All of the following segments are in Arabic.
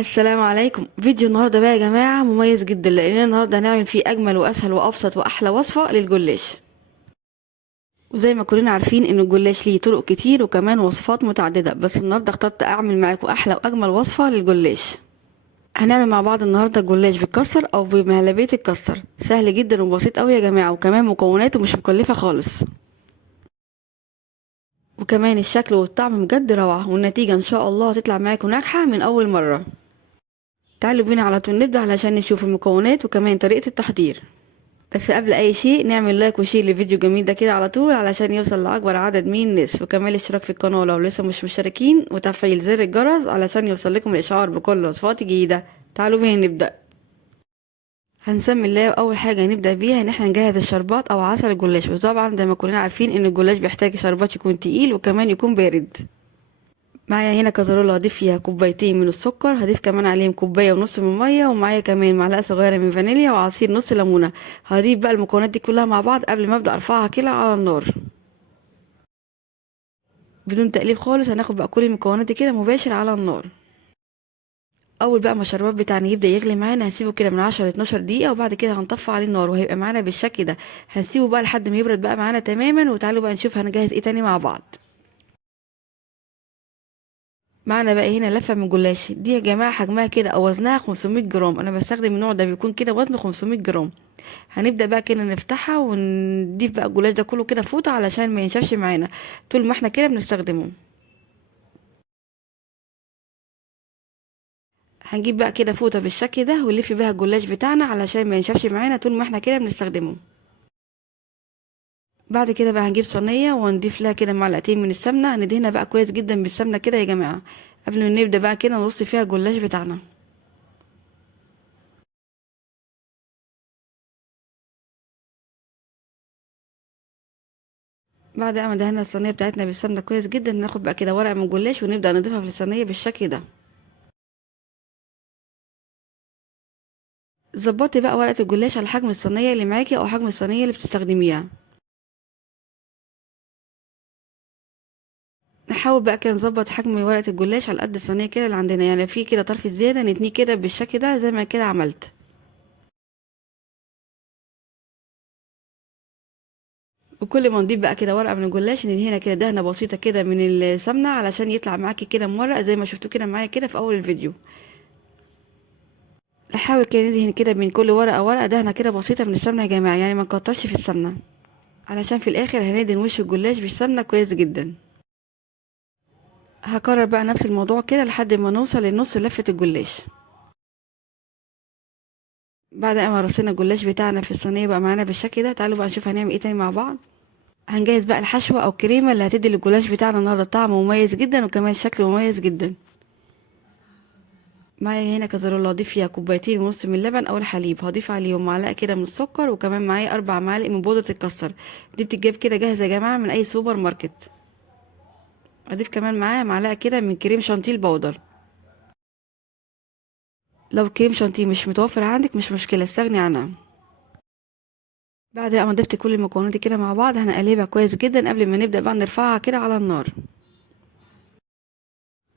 السلام عليكم. فيديو النهارده بقى يا جماعه مميز جدا، لاننا النهارده هنعمل فيه اجمل واسهل وابسط واحلى وصفه للجلاش. وزي ما كلنا عارفين ان الجلاش ليه طرق كتير وكمان وصفات متعدده، بس النهارده اخترت اعمل معاكم احلى واجمل وصفه للجلاش. هنعمل مع بعض النهارده الجلاش بالكسر او بمهلبيه الكسر. سهل جدا وبسيط قوي يا جماعه، وكمان مكوناته مش مكلفه خالص. وكمان الشكل والطعم بجد روعه، والنتيجه ان شاء الله هتطلع معاكم ناجحه من اول مره. تعالوا بينا على طول نبدأ علشان نشوف المكونات وكمان طريقة التحضير. بس قبل اي شيء نعمل لايك وشير للفيديو الجميل ده كده على طول علشان يوصل لاكبر عدد من الناس، وكمان الاشتراك في القناة لو لسه مش مشتركين، وتفعيل زر الجرس علشان يوصل لكم الاشعار بكل وصفات جديدة. تعالوا بينا نبدأ. هنسمي الله. اول حاجة هنبدأ بيها ان احنا نجهز الشربات او عسل الجلاش، وطبعا زي ما كلنا عارفين ان الجلاش بيحتاج شربات يكون تقيل وكمان يكون بارد. معايا هنا كزرولة هضيف فيها كوبايتين من السكر، هضيف كمان عليهم كوباية ونص من المية، ومعايا كمان معلقة صغيرة من فانيليا وعصير نص ليمونة. هضيف بقى المكونات دي كلها مع بعض قبل ما ابدأ ارفعها كده على النار بدون تقليب خالص. هناخد بقى كل المكونات دي كده مباشر على النار. اول بقى ما الشربات بتاعنا يبدأ يغلي معانا هنسيبه كده من 10 ل 12 دقيقة، وبعد كده هنطفي عليه النار وهيبقى معانا بالشكل ده. هنسيبه بقى لحد ما يبرد بقى معانا تماما، وتعالوا بقى نشوف هنجهز ايه تاني مع بعض. معنا بقى هنا لفه من جلاش دي يا جماعه، حجمها كده او وزنها 500 جرام. انا بستخدم النوع ده بيكون كده وزنه 500 جرام. هنبدا بقى كده نفتحها ونضيف بقى الجلاش ده كله كده فوطه علشان ما ينشفش معانا طول ما احنا كده بنستخدمه. هنجيب بقى كده فوطه بالشكل ده ونلف بيها الجلاش بتاعنا علشان ما ينشفش معانا طول ما احنا كده بنستخدمه. بعد كده بقى هنجيب صينيه ونضيف لها كده معلقتين من السمنه، هندهنها بقى كويس جدا بالسمنه كده يا جماعه قبل ما نبدا بقى كده نرص فيها الجلاش بتاعنا. بعد ما دهنا الصينيه بتاعتنا بالسمنه كويس جدا، ناخد بقى كده ورقه من الجلاش ونبدا نضيفها في الصينيه بالشكل ده. ظبطي بقى ورقه الجلاش على حجم الصينيه اللي معاكي او حجم الصينيه اللي بتستخدميها. نحاول بقى كده نظبط حجم ورقه الجلاش على قد الصينيه كده اللي عندنا، يعني في كده طرف زياده نتنيه كده بالشكل ده زي ما كده عملت. وكل ما نضيف بقى كده ورقه من الجلاش ندهنها كده دهنه بسيطه كده من السمنه علشان يطلع معاكي كده مورق زي ما شفتوا كده معايا كده في اول الفيديو. نحاول كده ندهن كده بين كل ورقه ورقه دهنه كده بسيطه من السمنه يا جماعه، يعني ما نكترش في السمنه علشان في الاخر هندهن وش الجلاش بالسمنه كويس جدا. هكرر بقى نفس الموضوع كده لحد ما نوصل لنص لفه الجلاش. بعد ما رصينا الجلاش بتاعنا في الصينيه بقى معانا بالشكل ده، تعالوا بقى نشوف هنعمل ايه تاني مع بعض. هنجهز بقى الحشوه او الكريمه اللي هتدي للجلاش بتاعنا النهارده طعم مميز جدا وكمان شكل مميز جدا. معايا هنا كزرولة هضيف فيها كوبايتين ونص من اللبن او الحليب، هضيف عليهم معلقه كده من السكر، وكمان معايا 4 معالق من بودره الكسر. دي بتتجاب كده جاهزه يا جماعه من اي سوبر ماركت. اضيف كمان معايا معلقه كده من كريم شانتيه باودر. لو كريم شانتيه مش متوفر عندك مش مشكله، استغني عنها. بعد ما ضفت كل المكونات دي كده مع بعض هنقلبها كويس جدا قبل ما نبدا بقى نرفعها كده على النار.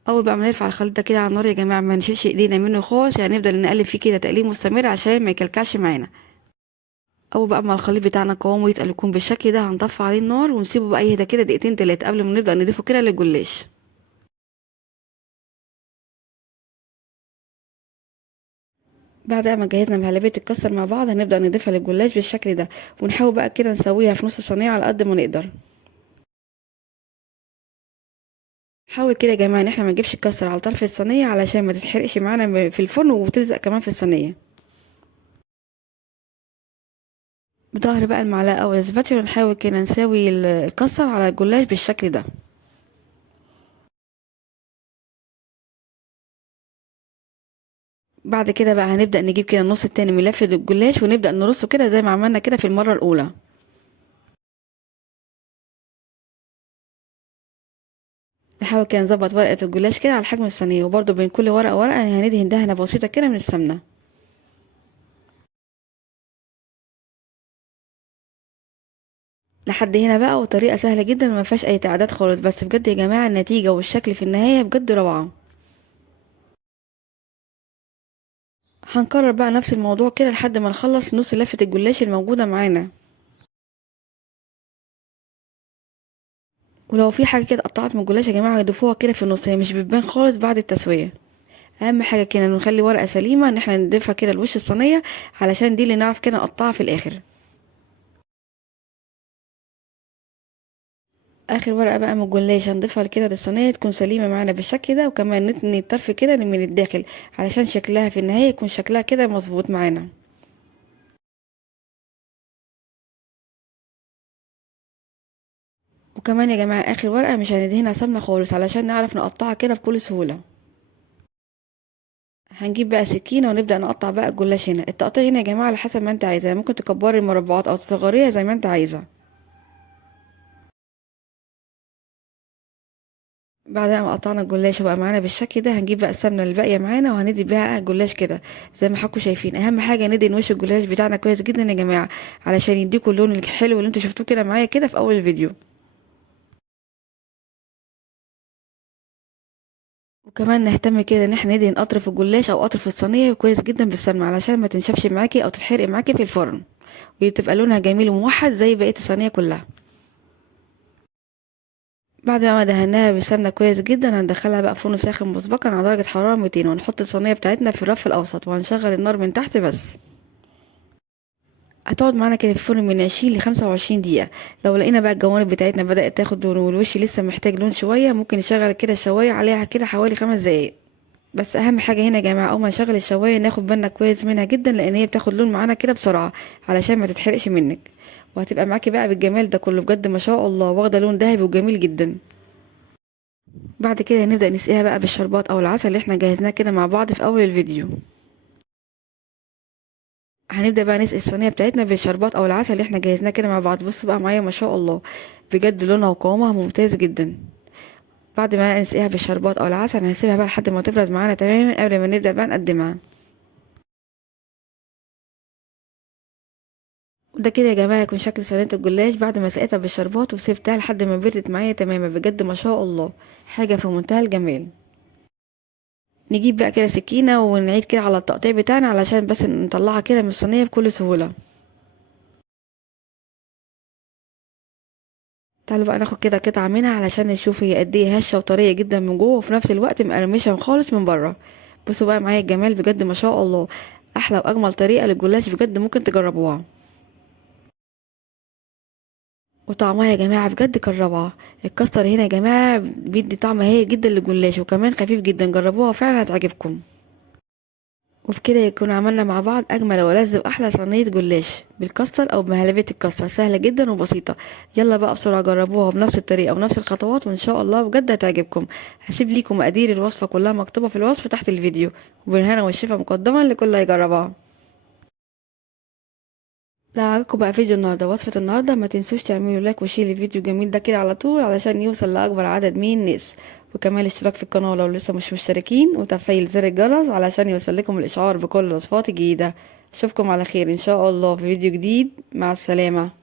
اول بقى ما نرفع الخليط ده كده على النار يا جماعه ما نشيلش ايدينا منه خالص، يعني نفضل نقلب فيه كده تقليب مستمر عشان ما يكلكعش معانا. اول بقى ما الخليط بتاعنا قوامه يتقل يكون بالشكل ده هنطفي عليه النار ونسيبه بقى يهدى كده دقيقتين تلاتة قبل ما نبدا نضيفه كده للجلاش. بعد ما جهزنا مهلبية الكسر مع بعض هنبدا نضيفها للجلاش بالشكل ده، ونحاول بقى كده نسويها في نص صينيه على قد ما نقدر. حاول كده يا جماعه ان احنا ما نجيبش الكسر على طرف الصينيه علشان ما تتحرقش معانا في الفرن وتلزق كمان في الصينيه. بظهر بقى المعلقه او الاسباتيولا نحاول كده نساوي الكسر على الجلاش بالشكل ده. بعد كده بقى هنبدا نجيب كده النص التاني من لفه الجلاش ونبدا نرصه كده زي ما عملنا كده في المره الاولى. نحاول كده نظبط ورقه الجلاش كده على حجم الصينيه، وبرده بين كل ورقه ورقه هندهن دهنه بسيطه كده من السمنه. لحد هنا بقى وطريقه سهله جدا وما فيهاش اي تعقيدات خالص، بس بجد يا جماعه النتيجه والشكل في النهايه بجد روعه. هنكرر بقى نفس الموضوع كده لحد ما نخلص نص لفة الجلاش الموجودة معانا. ولو في حاجة كده اتقطعت من الجلاش يا جماعة يضيفوها كده في النص، هي مش بتبان خالص بعد التسوية. اهم حاجة كده نخلي ورقة سليمة ان احنا نضيفها كده لوش الصينية، علشان دي اللي نعرف كده نقطعها في الاخر. اخر ورقة بقى من الجلاش هنضيفها كده للصينية تكون سليمة معانا بالشكل ده، وكمان نتني الطرف كده من الداخل علشان شكلها في النهاية يكون شكلها كده مظبوط معانا. وكمان يا جماعة اخر ورقة مش هندهنها سمنة خالص علشان نعرف نقطعها كده بكل سهولة. هنجيب بقى سكينة ونبدأ نقطع بقى الجلاش هنا. التقطيع هنا يا جماعة على حسب ما انت عايزة، ممكن تكبري المربعات او تصغريها زي ما انت عايزة. بعد ما قطعنا الجلاش وبقى معانا بالشكل ده، هنجيب بقى السمنة اللي باقية معانا وهندي بيها الجلاش كده زي ما حضراتكم شايفين. اهم حاجة ندهن وش الجلاش بتاعنا كويس جدا يا جماعة علشان يديكوا اللون الحلو اللي انتوا شفتوه كده معايا كده في اول الفيديو. وكمان نهتم كده ان احنا ندهن اطرف الجلاش او اطرف الصينيه كويس جدا بالسمنه علشان ما تنشفش معاكي او تتحرق معاكي في الفرن، وتبقى لونها جميل وموحد زي بقيه الصينيه كلها. بعد ما دهناها بالسمنه كويس جدا هندخلها بقى فرن ساخن مسبقا على درجه حراره 200، ونحط الصينيه بتاعتنا في الرف الاوسط وهنشغل النار من تحت بس. هتقعد معانا كده في الفرن من 20 ل 25 دقيقه. لو لقينا بقى الجوانب بتاعتنا بدات تاخد لون والوش لسه محتاج لون شويه، ممكن نشغل كده الشوايه عليها كده حوالي 5 دقايق. بس اهم حاجه هنا يا جماعه اول ما نشغل الشوايه ناخد بالنا كويس منها جدا، لان هي بتاخد لون معانا كده بسرعه علشان ما تتحرقش منك. وهتبقى معاكي بقى بالجمال ده كله بجد ما شاء الله، واخده لون ذهبي وجميل جدا. بعد كده هنبدا نسقيها بقى بالشربات او العسل اللي احنا جهزناه كده مع بعض في اول الفيديو. هنبدا بقى نسقي الصينيه بتاعتنا بالشربات او العسل اللي احنا جهزناه كده مع بعض. بصوا بقى معايا ما شاء الله، بجد لونها وقوامها ممتاز جدا. بعد ما نسقيها بالشربات او العسل هنسيبها بقى لحد ما تبرد معانا تماما قبل ما نبدا بقى نقدمها. وده كده يا جماعه يكون شكل صينيه الجلاش بعد ما سقيتها بالشربات وسبتها لحد ما بردت معايا تماما. بجد ما شاء الله حاجه في منتهى الجمال. نجيب بقى كده سكينه ونعيد كده على التقطيع بتاعنا علشان بس نطلعها كده من الصينيه بكل سهوله. تعالوا بقى ناخد كده قطعه منها علشان نشوف هي قد ايه هشه وطريه جدا من جوه وفي نفس الوقت مقرمشه خالص من بره. بصوا بقى معايا الجمال بجد ما شاء الله، احلى واجمل طريقه للجلاش بجد ممكن تجربوها. وطعمها يا جماعة بجد كان روعة. الكاستر هنا يا جماعة بيدي طعم هايل جدا للجلاش وكمان خفيف جدا، جربوها فعلا هتعجبكم. وبكده يكون عملنا مع بعض اجمل ولذ واحلى صينية جلاش بالكاستر او بمهلبية الكاستر، سهلة جدا وبسيطة. يلا بقى بسرعة جربوها بنفس الطريقة ونفس الخطوات وان شاء الله بجد هتعجبكم. هسيب ليكم مقادير الوصفة كلها مكتوبة في الوصف تحت الفيديو، وبالهنا والشفا مقدما لكل هيجربها. لو عجبكم بقى فيديو النهارده وصفة النهارده ما تنسوش تعملوا لايك وشير الفيديو الجميل ده كده على طول علشان يوصل لاكبر عدد من الناس، وكمان الاشتراك في القناة لو لسه مش مشتركين وتفعيل زر الجرس علشان يوصل لكم الاشعار بكل الوصفات الجديدة. اشوفكم على خير ان شاء الله في فيديو جديد، مع السلامة.